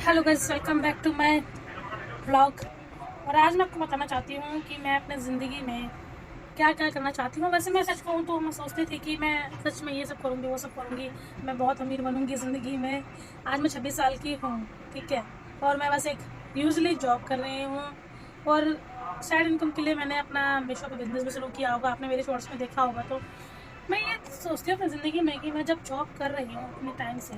Hello guys, welcome back to my vlog. और आज मैं आपको बताना चाहती हूँ कि मैं अपने ज़िंदगी में क्या क्या करना चाहती हूँ। वैसे मैं सच कहूँ तो मैं सोचती थी कि मैं सच में ये सब करूँगी, वो सब करूँगी, मैं बहुत अमीर बनूँगी ज़िंदगी में। आज मैं 26 साल की हूँ, ठीक है। और मैं बस एक यूजली जॉब कर रही हूँ। और साइड इनकम के लिए मैंने अपना मीशो पे बिजनेस भी शुरू किया होगा, आपने मेरे शॉर्ट्स में देखा होगा। तो मैं ये सोचती हूँ अपनी ज़िंदगी में कि मैं जब जॉब कर रही हूँ अपने टाइम से,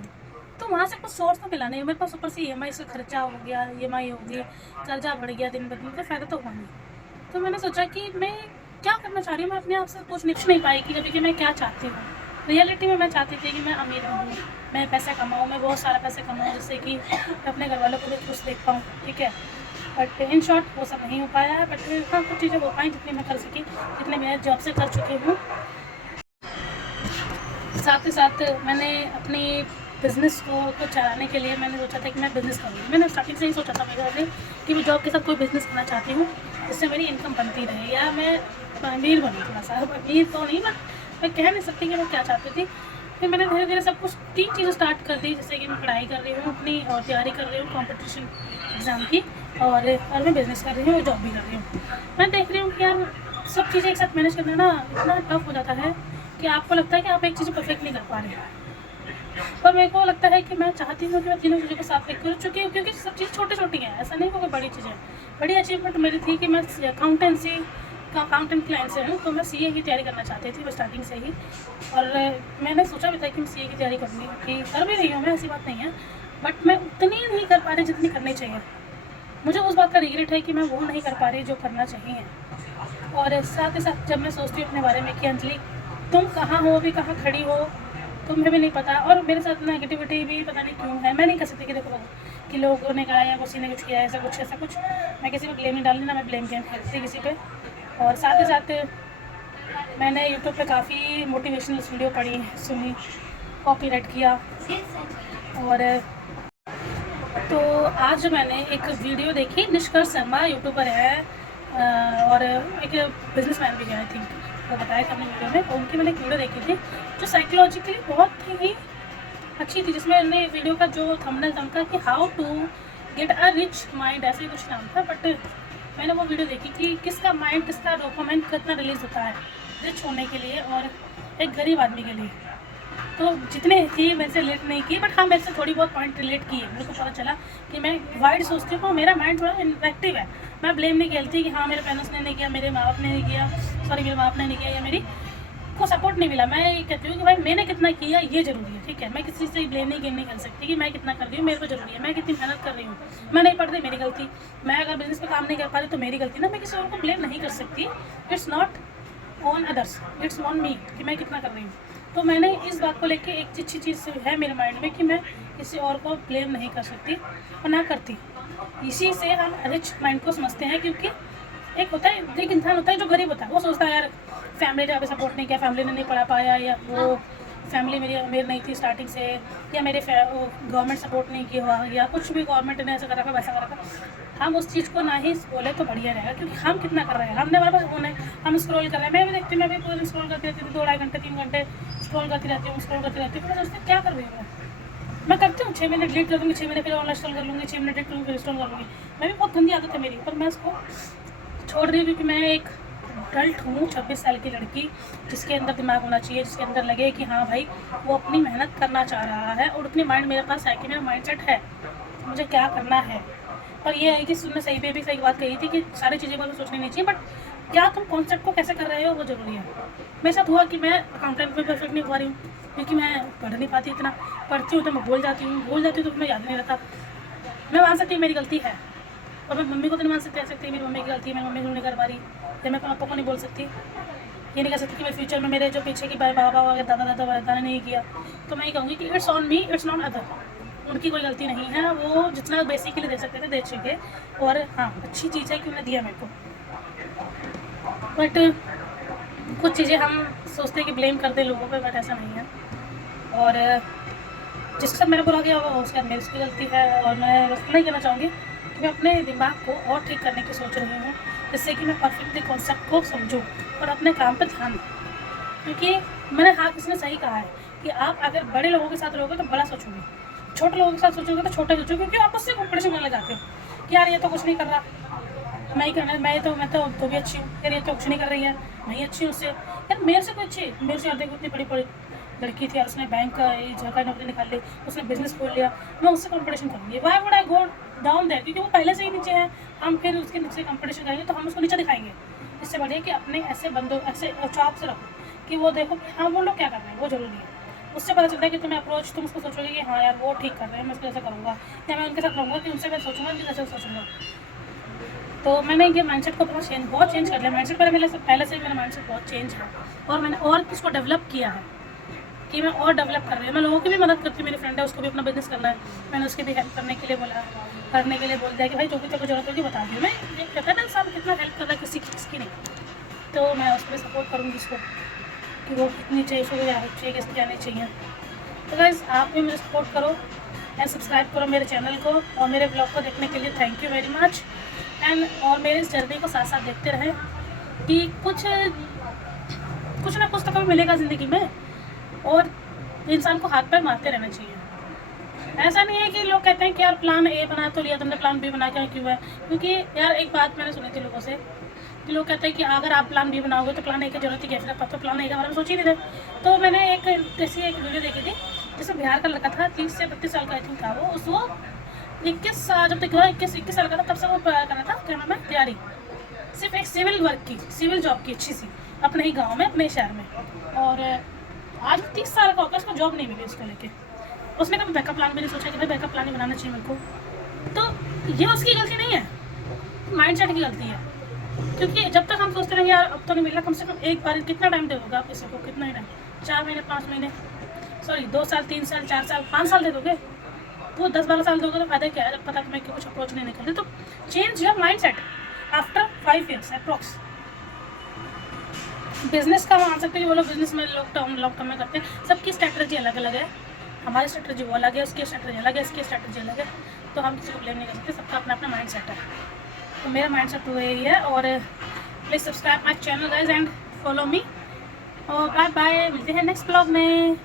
तो वहाँ से कुछ सोर्स तो मिला नहीं। मेरे पास ऊपर से ईएमआई से खर्चा हो गया, ईएमआई हो गई, कर्जा बढ़ गया दिन ब दिन, तो फ़ायदा तो हुआ नहीं। तो मैंने सोचा कि मैं क्या करना चाह रही हूँ। मैं अपने आप से पूछ नहीं पाई कि कभी कि मैं क्या चाहती हूँ। रियलिटी में मैं चाहती थी कि मैं अमीर बनूँ, मैं पैसे कमाऊँ, मैं बहुत सारा पैसे कमाऊँ, जिससे कि मैं अपने घर वालों को भी खुश देख पाऊँ, ठीक है। बट इन शॉर्ट वो सब नहीं हो पाया है। बट हाँ, कुछ चीज़ें हो पाई जितनी मैं कर सकी, जितने मैं जॉब से कर चुकी हूँ। साथ ही साथ मैंने अपनी बिज़नेस को चलाने के लिए मैंने सोचा था कि मैं बिज़नेस करूँगी। मैंने स्टार्टिंग से ही सोचा था मेरे से कि मैं जॉब के साथ कोई बिज़नेस करना चाहती हूँ, जिससे मेरी इनकम बनती रहे, या मैं अमीर बनूँ थोड़ा सा। अमीर तो नहीं, बट मैं कह नहीं सकती कि मैं क्या चाहती थी। फिर मैंने धीरे धीरे सब कुछ 3 चीज़ें स्टार्ट कर दी, जैसे कि मैं पढ़ाई कर रही हूँ अपनी, और तैयारी कर रही हूँ कॉम्पिटिशन एग्ज़ाम की, और मैं बिज़नेस कर रही हूँ और जॉब भी कर रही हूँ। मैं देख रही हूँ कि यार सब चीज़ें एक साथ मैनेज करना ना इतना टफ हो जाता है कि आपको लगता है कि आप एक चीज़ परफेक्ट नहीं कर पा रहे हैं। पर मेरे को लगता है कि मैं चाहती हूँ कि मैं तीनों चीज़ों को साथ में कर चुकी हूँ, क्योंकि सब चीज़ छोटी-छोटी हैं, ऐसा नहीं कोई बड़ी चीज़ है। बड़ी अचीवमेंट मेरी थी कि मैं अकाउंटेंसी का अकाउंटेंट लाइन से हूँ, तो मैं सीए की तैयारी करना चाहती थी मैं स्टार्टिंग से ही। और मैंने सोचा भी था कि मैं सीए की तैयारी करूँगी, कि कर भी रही हूँ मैं, ऐसी बात नहीं है। बट मैं उतनी नहीं कर पा रही जितनी करनी चाहिए। मुझे उस बात का रिग्रेट है कि मैं वो नहीं कर पा रही जो करना चाहिए। और साथ ही साथ जब मैं सोचती हूँ अपने बारे में कि अंजलि तुम कहाँ हो, अभी कहाँ खड़ी हो, तुम्हें भी नहीं पता। और मेरे साथ नेगेटिविटी भी पता नहीं क्यों है। मैं नहीं कह सकती कि देखो कि लोगों ने कहा या किसी ने कुछ किया, ऐसा कुछ मैं किसी को ब्लेम नहीं डालती, ना मैं ब्लेम गेम खेलती किसी पे। और साथ ही साथ मैंने यूट्यूब पे काफ़ी मोटिवेशनल वीडियो पढ़ी, सुनी, कॉपीराइट किया। और तो आज मैंने एक वीडियो देखी, निष्कर्ष शर्मा यूट्यूबर है, और एक बिजनेसमैन भी है आई थिंक, वो बताया था अपने वीडियो में। तो उनकी मैंने एक वीडियो देखी थी जो साइकोलॉजिकली बहुत ही अच्छी थी, जिसमें उन्होंने वीडियो का जो थंबनेल था कि how to get a rich mind, ऐसे ही कुछ नाम था। बट मैंने वो वीडियो देखी कि किसका माइंड, किसका डोपामाइन कितना रिलीज होता है रिच होने के लिए और एक गरीब आदमी के लिए। तो जितने थी मेरे से रिलेट नहीं की, बट हाँ मेरे से थोड़ी बहुत पॉइंट रिलेट की है। मेरे को पता चला कि मैं वाइड सोचती हूँ, मेरा माइंड थोड़ा इन्फेक्टिव है। मैं ब्लेम नहीं खेलती कि हाँ मेरे पेरेंट्स ने नहीं किया, मेरे माँ बाप ने नहीं किया, सॉरी मेरे माँ बाप ने नहीं किया, या मेरी को सपोर्ट नहीं मिला। मैं ये कहती हूँ कि भाई मैंने कितना किया ये जरूरी है, ठीक है। मैं किसी से ब्लेम नहीं कर सकती कि मैं कितना कर रही हूँ, मेरे को जरूरी है मैं कितनी मेहनत कर रही हूँ। मैं नहीं पढ़ती, मेरी गलती। मैं अगर बिजनेस पे काम नहीं कर पा रही तो मेरी गलती ना, मैं किसी और को ब्लेम नहीं कर सकती। It's not on others, it's on me कि मैं कितना कर रही हूँ। तो मैंने इस बात को लेके एक अच्छी चीज़ है मेरे माइंड में कि मैं किसी और को ब्लेम नहीं कर सकती और ना करती। इसी से हम रिच माइंड को समझते हैं, क्योंकि एक होता है, एक इंसान होता है जो गरीब होता है, वो सोचता है यार फैमिली ने अभी सपोर्ट नहीं किया, फैमिली ने नहीं पढ़ा पाया, या वो फैमिली मेरी अमीर नहीं थी स्टार्टिंग से, या मेरे गवर्नमेंट सपोर्ट नहीं किया हुआ, या कुछ भी गवर्नमेंट ने ऐसा कर रखा वैसा कर रखा। हम उस चीज़ को ना ही बोले तो बढ़िया रहेगा, क्योंकि हम कितना कर रहे हैं, हमने हमारे पास फोन है, हम स्क्रॉल कर रहे हैं। मैं भी देखती हूँ, मैं भी पूरे दिन स्क्रॉल करती रहती थी, 2-2.5 घंटे 3 घंटे स्क्रॉल करती रहती हूँ, मैं सोचती हूँ क्या कर रही हूँ मैं करती हूँ 6 मिनट डिलीट कर दूँगी, 6 मिनट फिर ऑनलाइन इंस्टॉल कर लूँगी, 6 मिनट डिलीट करूँगी फिर इंस्टॉल कर लूँगी। मैं भी बहुत गंदी आदत है मेरी, पर मैं उसको छोड़ रही हूँ क्योंकि मैं एक अडल्ट हूँ, 26 साल की लड़की, जिसके अंदर दिमाग होना चाहिए, जिसके अंदर लगे कि हाँ भाई वो अपनी मेहनत करना चाह रहा है, और उतनी माइंड मेरे पास है कि मेरा माइंड सेट है मुझे क्या करना है। पर ये है कि सुनने सही पे भी सही बात कही थी कि सारी चीज़ें को सोचनी नहीं चाहिए, बट क्या तुम कॉन्सेप्ट को कैसे कर रहे हो वो ज़रूरी है। मेरे साथ हुआ कि मैं अकाउंटेंट में परफेक्ट नहीं हुआ रही हूँ, क्योंकि मैं पढ़ नहीं पाती इतना। पढ़ती हूँ तो मैं भूल जाती हूँ तो तुम्हें याद नहीं रहता। मैं मान सकती हूँ मेरी गलती है, और मैं मम्मी को तो नहीं मान सकती मेरी मम्मी की गलती है, मैं मम्मी को नहीं कर पा रही, या मैं पापा को नहीं बोल सकती, ये नहीं कह सकती कि मैं फ्यूचर में मेरे जो पीछे की बाबा वगैरह दादा ने नहीं किया। तो मैं ये कहूँगी कि it's on me, it's not other. उनकी कोई गलती नहीं है, वो जितना बेसिकली दे सकते थे दे चुके। और हाँ अच्छी चीज़ है कि उन्हें दिया मेरे को। बट कुछ चीज़ें हम सोचते हैं कि ब्लेम करते लोगों पे, बट ऐसा नहीं है। और जिसके साथ मेरा बुरा गया होगा उसके साथ मेरी गलती है। और मैं बस इतना ही कहना चाहूँगी कि मैं अपने दिमाग को और ठीक करने की सोच रही हूँ, जिससे कि मैं परफेक्टली कॉन्सेप्ट को समझूँ और अपने काम पर ध्यान दूँ। क्योंकि मैंने हाँ किसी ने सही कहा है कि आप अगर बड़े लोगों के साथ रहोगे तो बड़ा सोचोगे, छोटे लोगों के साथ सोचोगे तो छोटे सोचो, क्योंकि आपस से कॉम्पिटिशन करने लग जाते हो कि यार ये तो कुछ नहीं कर रहा, मैं ही करना, मैं तो भी अच्छी हूँ, यार ये तो कुछ नहीं कर रही है, मैं ही अच्छी हूँ उससे, यार मेरे से कोई अच्छी है, मेरे से यार देखो इतनी बड़ी बड़ी लड़की थी यार, उसने बैंक का ये जगह नौकरी निकाल ली, उसने बिजनेस खोल लिया, मैं उससे कंपटीशन करूँगी, why would I go down there, क्योंकि वो पहले से ही नीचे है, हम फिर उसके नीचे कंपटीशन करेंगे तो हम उसको नीचे दिखाएंगे। इससे बढ़िया कि अपने ऐसे बंदों ऐसे चाप से रखो कि वो देखो कि हाँ वो लोग क्या कर रहे हैं, वो जरूरी है, उससे पता चलता है कि तुम्हें अप्रोच, तुम उसको सोचोगे कि हाँ यार वो ठीक कर रहे हैं, मैं उसको ऐसा करूँगा, या मैं उनके साथ रहूँगा कि उनसे मैं सोचूंगा उनके जैसे सोचूंगा। तो मैंने ये माइंडसेट को बहुत चेंज कर लिया, माइंडसेट पहले से मेरा माइंडसेट बहुत चेंज है, और मैंने और इसको डेवलप किया है कि मैं और डेवलप कर रही हूँ, मैं लोगों की भी मदद करती हूँ, मेरी फ्रेंड है उसको भी अपना बिजनेस करना है, मैंने उसकी भी हेल्प करने के लिए बोल दिया कि भाई जो भी तेरे को जरूरत होगी बता दियो, मैं ये कहता है ना इंसान कितना हेल्प कर रहा है किसी नहीं, तो मैं उस पर सपोर्ट करूँगी उसको कि वो कितनी चाहिए, उसको चाहिए किसकी जानी चाहिए। तो गाइस आप भी मुझे सपोर्ट करो एंड सब्सक्राइब करो मेरे चैनल को, और मेरे ब्लॉग को देखने के लिए thank you very much and, और मेरे इस जर्नी को साथ साथ देखते रहें कि कुछ ना कुछ तो कभी मिलेगा ज़िंदगी में, और इंसान को हाथ पैर मारते रहना चाहिए। ऐसा नहीं है कि लोग कहते हैं कि यार प्लान ए बना तो लिया तुमने, प्लान बी बना के क्यों है, क्योंकि यार एक बात मैंने सुनी थी लोगों से कि लोग कहते हैं कि अगर आप प्लान बी बनाओगे तो प्लान ए की जरूरत ही क्या, फिर आप तो प्लान ए के बारे में सोच ही नहीं रहे। तो मैंने एक वीडियो देखी थी जिसमें बिहार का लड़का था, 30 से 32 साल का आई थिंक था वो 21 साल, जब तक 21 साल का था तब से वो कर रहा था, क्या नाम है, तैयारी सिर्फ एक सिविल जॉब की अच्छी सी, अपने ही गाँव में, अपने ही शहर में, और आज 30 साल का होगा, उसको जॉब नहीं मिली उसको लेके, उसने कभी बैकअप प्लान भी नहीं सोचा कि भाई बैकअप प्लान ही बनाना चाहिए मेरे को। तो ये उसकी गलती नहीं है, माइंडसेट की गलती है, क्योंकि जब तक हम सोचते रहेंगे यार अब तो नहीं मिल रहा, कम से कम एक बार, कितना टाइम दोगे आप किसी को, कितना ही टाइम, 4 महीने 5 महीने, सॉरी 2 साल 3 साल 4 साल 5 साल दे दोगे, वो 10-12 साल दोगे तो फायदा क्या है, जब पता तुम्हें कुछ अप्रोच नहीं निकलते। तो change your mindset after 5 years approx. Business का मान सकते हैं कि वो लोग बिजनेस में लॉन्ग टर्म में करते हैं, सबकी स्ट्रैटेजी अलग अलग है, हमारी स्ट्रैटेजी वो अलग है, उसकी स्ट्रैटेजी अलग है, इसकी स्ट्रैटेजी अलग है, तो हम किसी को ब्लेम नहीं कर सकते, सबका अपना अपना माइंड सेट है। तो मेरा माइंड सेट तो यही है, और please subscribe my channel guys and follow me, और बाय बाय, मिलते हैं नेक्स्ट ब्लॉग में।